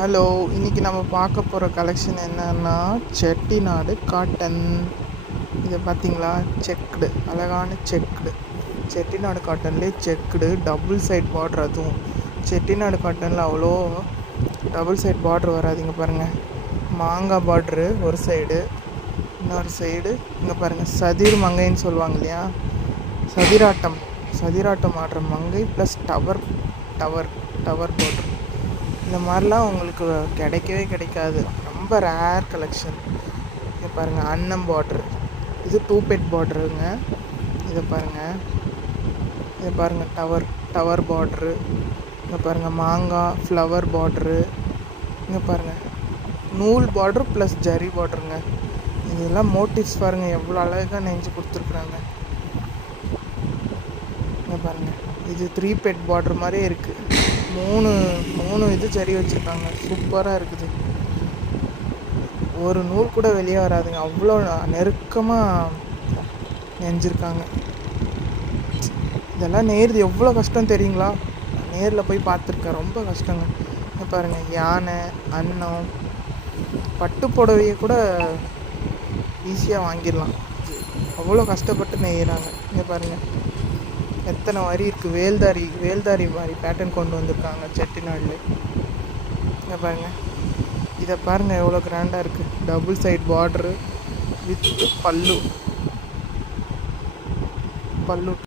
Hello, இன்றைக்கி நம்ம பார்க்க போகிற கலெக்ஷன் என்னன்னா செட்டிநாடு காட்டன். இதை பார்த்தீங்களா, செக்குடு, அழகான செக்குடு. செட்டிநாடு காட்டன்லேயே செக்குடு டபுள் சைட் பார்டர். அதுவும் செட்டிநாடு காட்டனில் அவ்வளோ டபுள் சைட் பார்டர் வராதிங்க பாருங்கள். மாங்காய் பார்ட்ரு ஒரு சைடு, இன்னொரு சைடு இங்கே பாருங்கள் சதிர் மங்கைன்னு சொல்லுவாங்க இல்லையா, சதிராட்டம் ஆடுற மங்கை ப்ளஸ் டவர் பார்ட்ரு. இந்த மாதிரிலாம் உங்களுக்கு கிடைக்காது. ரொம்ப ரேர் கலெக்ஷன். இங்கே பாருங்கள் அன்னம் பார்ட்ரு, இது 2 பெட் பார்ட்ருங்க. இதை பாருங்கள் டவர் பார்ட்ரு. இங்கே பாருங்கள் மாங்காய் ஃப்ளவர் பார்ட்ரு. இங்கே பாருங்கள் நூல் பார்ட்ரு ப்ளஸ் ஜரி பார்ட்ருங்க. இதெல்லாம் மோட்டிவ்ஸ் பாருங்கள் எவ்வளோ அழகாக நெஞ்சு கொடுத்துருக்குறாங்க. இங்கே பாருங்கள் இது 3 பெட் பார்ட்ரு மாதிரியே இருக்குது. மூணு இது ஜரி வச்சுருக்காங்க. சூப்பராக இருக்குது. ஒரு நூல் கூட வெளியே வராதுங்க, அவ்வளோ நெருக்கமாக நெஞ்சிருக்காங்க. இதெல்லாம் நெய்கிறது எவ்வளோ கஷ்டம் தெரியுங்களா? நேரில் போய் பார்த்துருக்கேன், ரொம்ப கஷ்டங்க. இங்கே பாருங்கள் யானை, அன்னம், பட்டு புடவையை கூட ஈஸியாக வாங்கிடலாம். அவ்வளோ கஷ்டப்பட்டு நெய்கிறாங்க. இங்கே பாருங்கள் எத்தனை வரி இருக்குது. வேல்தாரி மாதிரி பேட்டர்ன் கொண்டு வந்திருக்காங்க செட்டிநாடுல. இங்கே பாருங்கள், இதை பாருங்கள் எவ்வளோ கிராண்டாக இருக்குது. டபுள் சைட் பார்டரு வித் பல்லு.